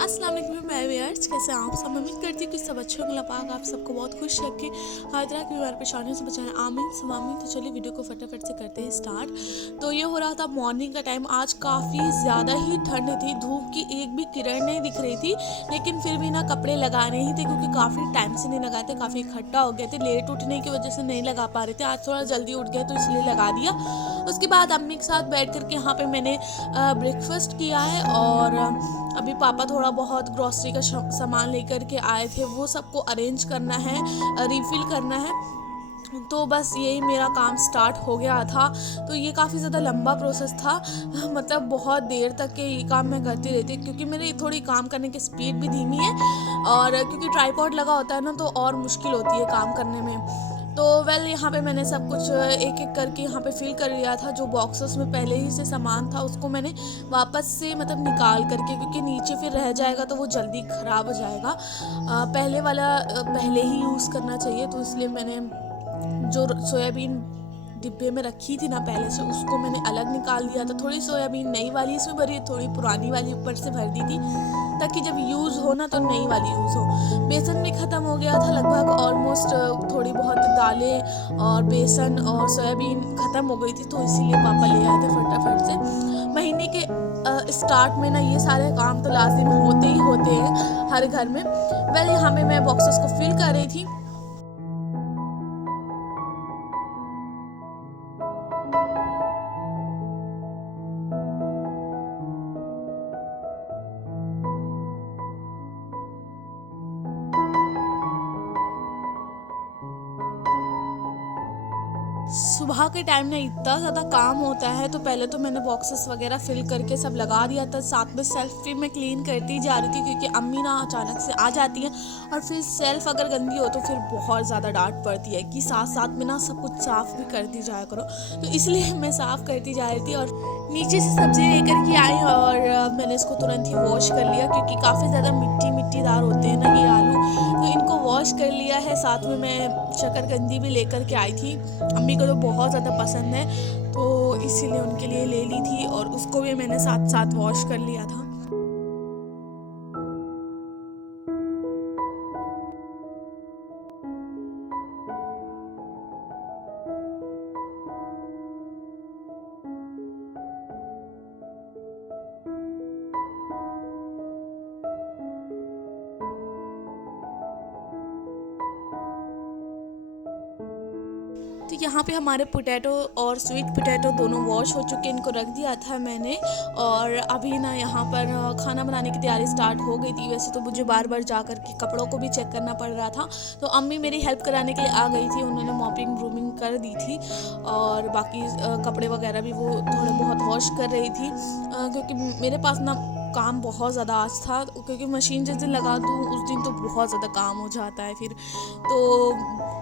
अस्सलाम वालेकुम my viewers, कैसे हैं आप सब। उम्मीद करती हूँ कि सब अच्छे होंगे। पाक आप सबको बहुत खुश रखे, हर तरह की बीमार परेशानियों से बचाएं। आमीन सुमामीन। तो चलिए वीडियो को फटाफट से करते हैं स्टार्ट। तो ये हो रहा था मॉर्निंग का टाइम। आज काफ़ी ज़्यादा ही ठंड थी, धूप की एक भी किरण नहीं दिख रही थी, लेकिन फिर भी ना कपड़े लगाने ही थे क्योंकि काफ़ी टाइम से नहीं लगाते, काफ़ी इकट्ठा हो गए थे। लेट उठने की वजह से नहीं लगा पा रहे थे, आज थोड़ा जल्दी उठ गए तो इसलिए लगा दिया। उसके बाद अम्मी के साथ बैठ कर के यहाँ पे मैंने ब्रेकफास्ट किया है। और अभी पापा थोड़ा बहुत ग्रॉसरी का सामान लेकर के आए थे, वो सबको अरेंज करना है, रिफ़िल करना है। तो बस यही मेरा काम स्टार्ट हो गया था। तो ये काफ़ी ज़्यादा लंबा प्रोसेस था, मतलब बहुत देर तक के ये काम मैं करती रहती क्योंकि मेरी थोड़ी काम करने की स्पीड भी धीमी है, और क्योंकि ट्राइपॉड लगा होता है ना तो और मुश्किल होती है काम करने में। तो यहाँ पे मैंने सब कुछ एक एक करके यहाँ पे फिल कर लिया था। जो बॉक्सेस में पहले ही से सामान था उसको मैंने वापस से मतलब निकाल करके, क्योंकि नीचे फिर रह जाएगा तो वो जल्दी ख़राब हो जाएगा। पहले वाला पहले ही यूज़ करना चाहिए, तो इसलिए मैंने जो सोयाबीन डिब्बे में रखी थी ना पहले से, उसको मैंने अलग निकाल दिया था। थोड़ी सोयाबीन नई वाली इसमें भरी है, थोड़ी पुरानी वाली ऊपर से भर दी थी ताकि जब यूज़ हो ना तो नई वाली यूज़ हो। बेसन भी ख़त्म हो गया था लगभग, ऑलमोस्ट थोड़ी बहुत दालें और बेसन और सोयाबीन ख़त्म हो गई थी, तो इसीलिए पापा ले आए थे फटाफट से। महीने के स्टार्ट में ना ये सारे काम तो लाजिम होते ही होते हैं हर घर में। यहाँ पे मैं बॉक्सेस को फिल कर रही थी। सुबह के टाइम ना इतना ज़्यादा काम होता है, तो पहले तो मैंने बॉक्सेस वगैरह फिल करके सब लगा दिया था। साथ में सेल्फ भी मैं क्लीन करती जा रही थी क्योंकि अम्मी ना अचानक से आ जाती हैं, और फिर सेल्फ अगर गंदी हो तो फिर बहुत ज़्यादा डांट पड़ती है कि साथ साथ में ना सब कुछ साफ़ भी करती जाया करो। तो इसलिए मैं साफ़ करती जा रही थी। और नीचे से सब्ज़ी लेकर के आई और मैंने इसको तुरंत ही वॉश कर लिया क्योंकि काफ़ी ज़्यादा मिट्टीदार होते हैं ना ये आलू, तो इनको वॉश कर लिया है। साथ में मैं शकरकंदी भी लेकर के आई थी, अम्मी को तो बहुत ज़्यादा पसंद है, तो इसीलिए उनके लिए ले ली थी और उसको भी मैंने साथ साथ वॉश कर लिया था। तो यहाँ पे हमारे पोटैटो और स्वीट पोटैटो दोनों वॉश हो चुके हैं, इनको रख दिया था मैंने। और अभी ना यहाँ पर खाना बनाने की तैयारी स्टार्ट हो गई थी। वैसे तो मुझे बार बार जा कर के कपड़ों को भी चेक करना पड़ रहा था, तो अम्मी मेरी हेल्प कराने के लिए आ गई थी, उन्होंने मॉपिंग ब्रूमिंग कर दी थी और बाकी कपड़े वगैरह भी वो थोड़े बहुत वॉश कर रही थी, क्योंकि मेरे पास ना काम बहुत ज़्यादा आज था, क्योंकि मशीन जिस दिन लगा दूँ उस दिन तो बहुत ज़्यादा काम हो जाता है फिर। तो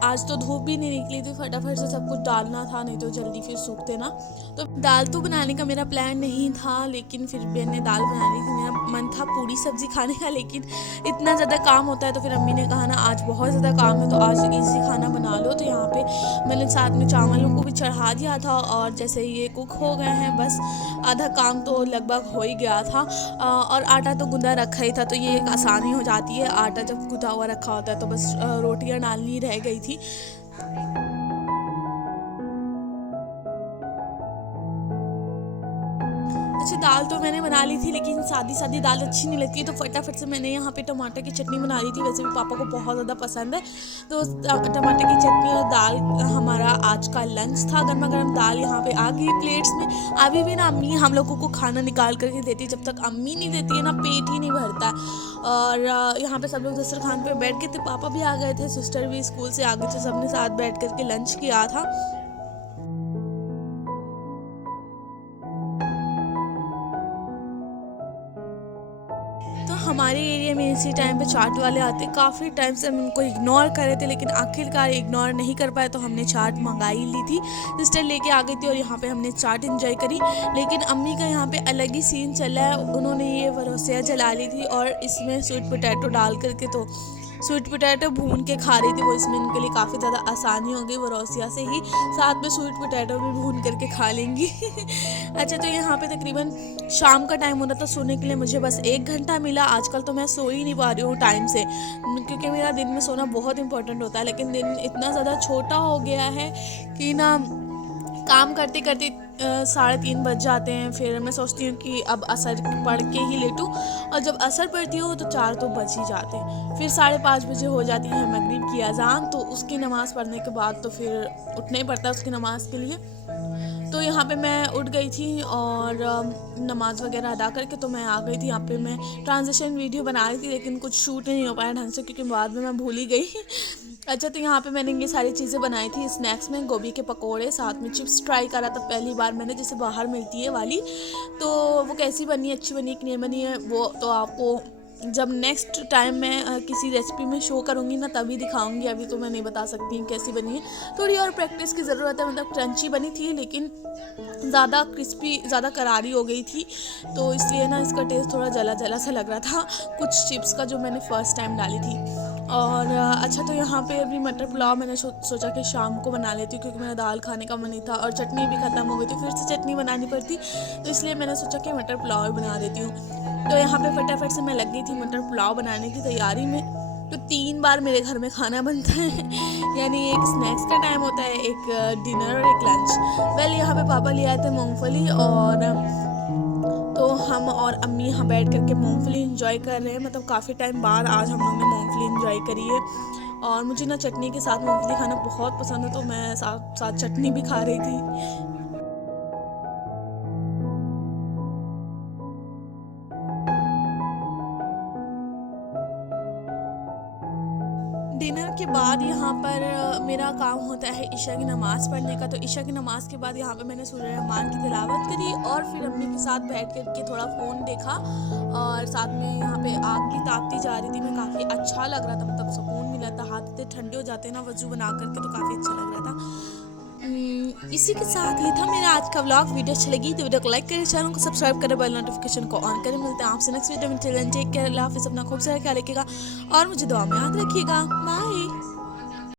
आज तो धूप भी नहीं निकली थी, फटाफट से सब कुछ डालना था, नहीं तो जल्दी फिर सूखते ना। तो दाल तो बनाने का मेरा प्लान नहीं था, लेकिन फिर मैंने दाल बनाने की, मेरा मन था पूरी सब्ज़ी खाने का, लेकिन इतना ज़्यादा काम होता है तो फिर अम्मी ने कहा ना आज बहुत ज़्यादा काम है तो आज ईज़ी खाना बना लो। तो यहाँ पे मैंने साथ में चावलों को भी चढ़ा दिया था, और जैसे ये कुक हो गए हैं बस आधा काम तो लगभग हो ही गया था। और आटा तो गूँधा रखा ही था, तो ये एक आसानी हो जाती है। आटा जब गूँधा हुआ रखा होता है तो बस रोटियां डालनी रह गई थी। अच्छा, दाल तो मैंने बना ली थी, लेकिन सादी सादी दाल अच्छी नहीं लगती, तो फटाफट से मैंने यहाँ पे टमाटर की चटनी बना ली थी। वैसे भी पापा को बहुत ज़्यादा पसंद है, तो टमाटर की चटनी और दाल हमारा आज का लंच था। गर्मा गर्म दाल यहाँ पे आ गई प्लेट्स में। अभी भी ना अम्मी हम लोगों को खाना निकाल करके देती, जब तक अम्मी नहीं देती है ना पेट ही नहीं भरता। और यहाँ पे सब लोग दस्तरखान पे बैठ गए थे, पापा भी आ गए थे, सिस्टर भी स्कूल से आ गए थे, सबने साथ बैठ करके लंच किया था। तो हमारे एरिया में इसी टाइम पे चाट वाले आते, काफ़ी टाइम से हम उनको इग्नोर कर रहे थे, लेकिन आखिरकार इग्नोर नहीं कर पाए तो हमने चाट मंगाई ली थी। सिस्टर लेके आ गई थी और यहाँ पे हमने चाट इंजॉय करी। लेकिन अम्मी का यहाँ पे अलग ही सीन चला है, उन्होंने ये वरोसिया जला ली थी और इसमें स्वीट पोटैटो डाल करके तो स्वीट पोटैटो भून के खा रही थी। वो इसमें इनके लिए काफ़ी ज़्यादा आसानी हो गई, वो रोसिया से ही साथ में स्वीट पोटैटो भी भून करके खा लेंगी। अच्छा, तो यहाँ पे तकरीबन शाम का टाइम हो रहा था सोने के लिए। मुझे बस 1 घंटा मिला। आजकल तो मैं सो ही नहीं पा रही हूँ टाइम से, क्योंकि मेरा दिन में सोना बहुत इंपॉर्टेंट होता है। लेकिन दिन इतना ज़्यादा छोटा हो गया है कि ना काम करते करते 3:30 बज जाते हैं। फिर मैं सोचती हूँ कि अब असर पढ़ के ही लेटूँ, और जब असर पड़ती हो तो 4 तो बज ही जाते हैं। फिर 5:30 बजे हो जाती है मगरिब की अजान, तो उसकी नमाज़ पढ़ने के बाद तो फिर उठना ही पड़ता है उसकी नमाज़ के लिए। तो यहाँ पे मैं उठ गई थी और नमाज़ वगैरह अदा करके तो मैं आ गई थी। यहाँ पे मैं ट्रांजिशन वीडियो बना रही थी, लेकिन कुछ शूट नहीं हो पाया ढंग से, क्योंकि बाद में मैं भूल ही गई। अच्छा, तो यहाँ पे मैंने ये सारी चीज़ें बनाई थी। स्नैक्स में गोभी के पकोड़े, साथ में चिप्स ट्राई करा था पहली बार मैंने, जैसे बाहर मिलती है वाली। तो वो कैसी बनी, अच्छी बनी कि नहीं बनी है, वो तो आपको जब नेक्स्ट टाइम मैं किसी रेसिपी में शो करूँगी ना तभी दिखाऊंगी। अभी तो मैं नहीं बता सकती कैसी बनी है, थोड़ी और प्रैक्टिस की ज़रूरत है। मतलब क्रंची बनी थी, लेकिन ज़्यादा क्रिस्पी, ज़्यादा करारी हो गई थी, तो इसलिए ना इसका टेस्ट थोड़ा जला जला सा लग रहा था कुछ चिप्स का जो मैंने फ़र्स्ट टाइम डाली थी। और अच्छा, तो यहाँ पे अभी मटर पुलाव मैंने सोचा कि शाम को बना लेती हूँ, क्योंकि मेरा दाल खाने का मन नहीं था और चटनी भी ख़त्म हो गई थी। फिर से चटनी बनानी पड़ती, तो इसलिए मैंने सोचा कि मटर पुलाव ही बना देती हूँ। तो यहाँ पे फटाफट से मैं लग गई थी मटर पुलाव बनाने की तैयारी में। तो 3 बार मेरे घर में खाना बनता है, यानी एक स्नैक्स का टाइम होता है, एक डिनर और एक लंच। वेल, यहाँ पे पापा ले आए थे मूंगफली, और तो हम और अम्मी यहाँ बैठ करके मूंगफली इंजॉय कर रहे हैं। मतलब काफ़ी टाइम बाद आज हम लोग ने मूंगफली इंजॉय करी है। और मुझे ना चटनी के साथ मूंगफली खाना बहुत पसंद है, तो मैं साथ साथ चटनी भी खा रही थी। डिनर के बाद यहाँ पर मेरा काम होता है ईशा की नमाज़ पढ़ने का। तो ईशा की नमाज़ के बाद यहाँ पे मैंने सूरह रहमान की तिलावत करी, और फिर अम्मी के साथ बैठ कर के थोड़ा फ़ोन देखा, और साथ में यहाँ पे आग भी तापती जा रही थी। मैं काफ़ी अच्छा लग रहा था, मतलब सुकून मिला था। हाथ इतने ठंडे हो जाते हैं ना वज़ू बना करके, तो काफ़ी अच्छा लग रहा था। इसी के साथ ये था मेरा आज का व्लॉग। वीडियो अच्छी लगी तो वीडियो को लाइक करें, चैनल को सब्सक्राइब करें, बेल नोटिफिकेशन को ऑन करें। मिलते हैं आपसे नेक्स्ट वीडियो में। टेक केयर, अल्लाह हाफिज़, अपना खूब सारा ख्याल रखिएगा और मुझे दुआ में याद रखिएगा। बाय।